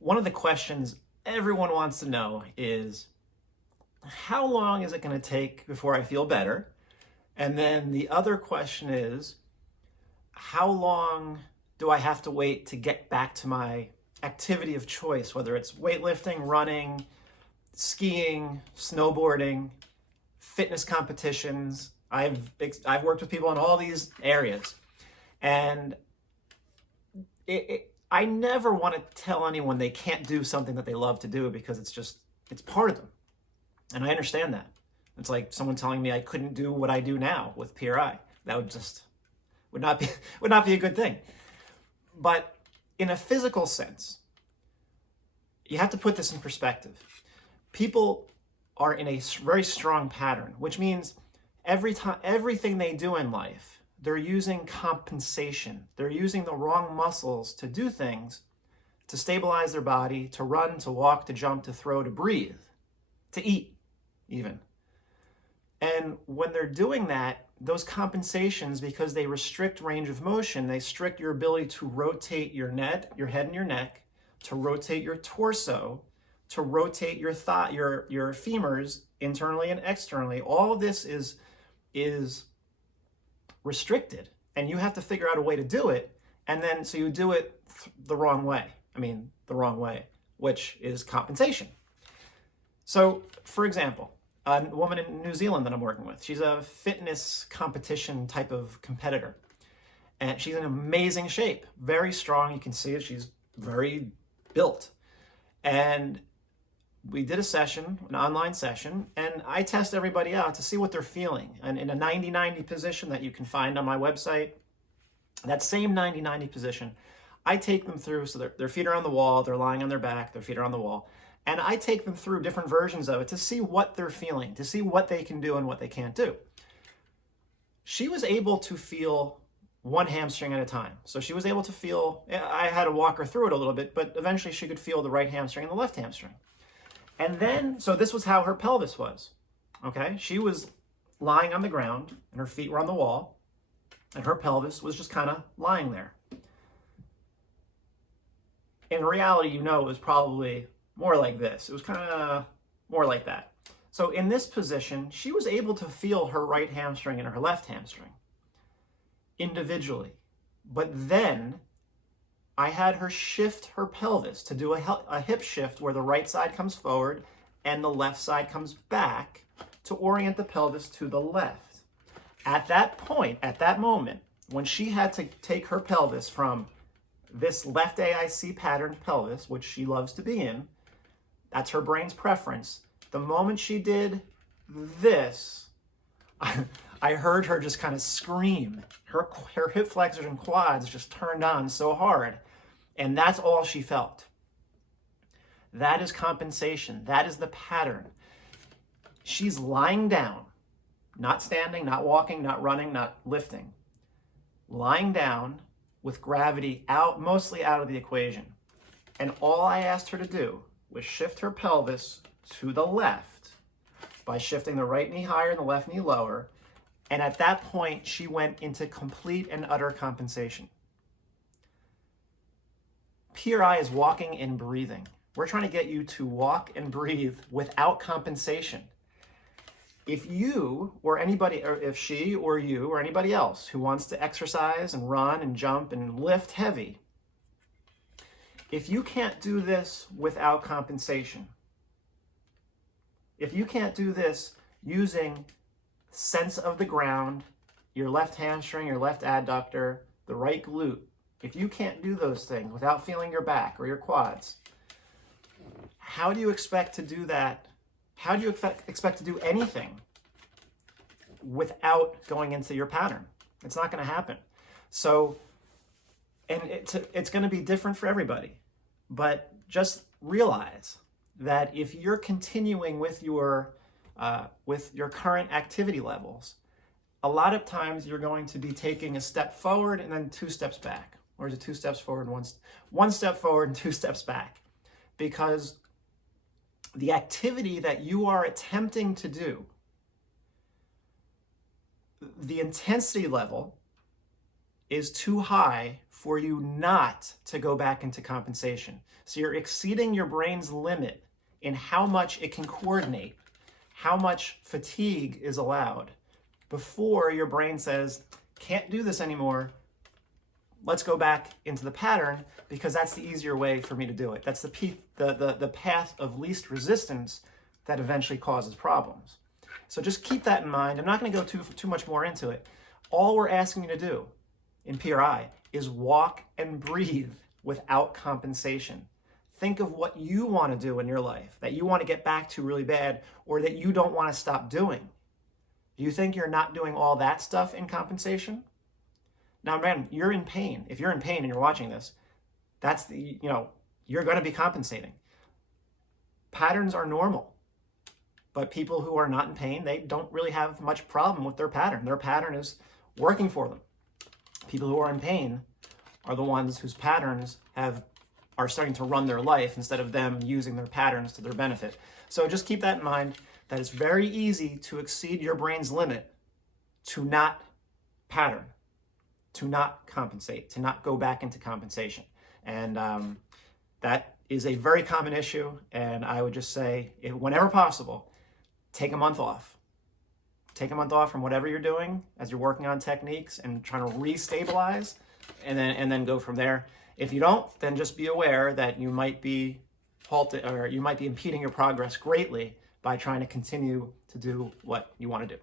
One of the questions everyone wants to know is, how long is it going to take before I feel better? And then the other question is, how long do I have to wait to get back to my activity of choice, whether it's weightlifting, running, skiing, snowboarding, fitness competitions? I've worked with people in all these areas, and I never want to tell anyone they can't do something that they love to do, because it's part of them. And I understand that. It's like someone telling me I couldn't do what I do now with PRI. That would not be a good thing. But in a physical sense, you have to put this in perspective. People are in a very strong pattern, which means everything they do in life, they're using compensation. They're using the wrong muscles to do things, to stabilize their body, to run, to walk, to jump, to throw, to breathe, to eat even. And when they're doing that, those compensations, because they restrict range of motion, they restrict your ability to rotate your head and your neck, to rotate your torso, to rotate your femurs internally and externally. All of this is restricted, and you have to figure out a way to do it. And then so you do it the wrong way. The wrong way, which is compensation. So, for example, a woman in New Zealand that I'm working with, she's a fitness competition type of competitor. And she's in amazing shape, very strong. You can see it. She's very built. And we did a session, an online session, and I test everybody out to see what they're feeling. And in a 90-90 position that you can find on my website, that same 90-90 position, I take them through, so their feet are on the wall, they're lying on their back, their feet are on the wall. And I take them through different versions of it to see what they're feeling, to see what they can do and what they can't do. She was able to feel one hamstring at a time. So she was able to feel, I had to walk her through it a little bit, but eventually she could feel the right hamstring and the left hamstring. And then, so this was how her pelvis was, okay? She was lying on the ground and her feet were on the wall and her pelvis was just kind of lying there. In reality, it was probably more like this. It was kind of more like that. So in this position, she was able to feel her right hamstring and her left hamstring individually. But then I had her shift her pelvis to do a hip shift where the right side comes forward and the left side comes back to orient the pelvis to the left. At that point, at that moment, when she had to take her pelvis from this left AIC pattern pelvis, which she loves to be in, that's her brain's preference. The moment she did this, I heard her just kind of scream. Her hip flexors and quads just turned on so hard. And that's all she felt. That is compensation. That is the pattern. She's lying down, not standing, not walking, not running, not lifting. Lying down with gravity mostly out of the equation. And all I asked her to do was shift her pelvis to the left by shifting the right knee higher and the left knee lower. And at that point, she went into complete and utter compensation. PRI is walking and breathing. We're trying to get you to walk and breathe without compensation. If you or anybody, or if she or you or anybody else who wants to exercise and run and jump and lift heavy, if you can't do this without compensation, if you can't do this using sense of the ground, your left hamstring, your left adductor, the right glute, if you can't do those things without feeling your back or your quads, how do you expect to do that? How do you expect to do anything without going into your pattern? It's not going to happen. So, and it's going to be different for everybody. But just realize that if you're continuing with your current activity levels, a lot of times you're going to be taking a step forward and then 2 steps back. Or is it 2 steps forward and one step forward and 2 steps back? Because the activity that you are attempting to do, the intensity level is too high for you not to go back into compensation. So you're exceeding your brain's limit in how much it can coordinate, how much fatigue is allowed before your brain says, can't do this anymore. Let's go back into the pattern because that's the easier way for me to do it. That's the path of least resistance that eventually causes problems. So just keep that in mind. I'm not going to go too much more into it. All we're asking you to do in PRI is walk and breathe without compensation. Think of what you want to do in your life, that you want to get back to really bad, or that you don't want to stop doing. Do you think you're not doing all that stuff in compensation? Now, man, you're in pain. If you're in pain and you're watching this, you're going to be compensating. Patterns are normal, but people who are not in pain, they don't really have much problem with their pattern. Their pattern is working for them. People who are in pain are the ones whose patterns are starting to run their life instead of them using their patterns to their benefit. So just keep that in mind, that it's very easy to exceed your brain's limit to not pattern, to not compensate, to not go back into compensation. And that is a very common issue. And I would just say, whenever possible, take a month off. Take a month off from whatever you're doing as you're working on techniques and trying to restabilize, and then go from there. If you don't, then just be aware that you might be halted, or you might be impeding your progress greatly by trying to continue to do what you want to do.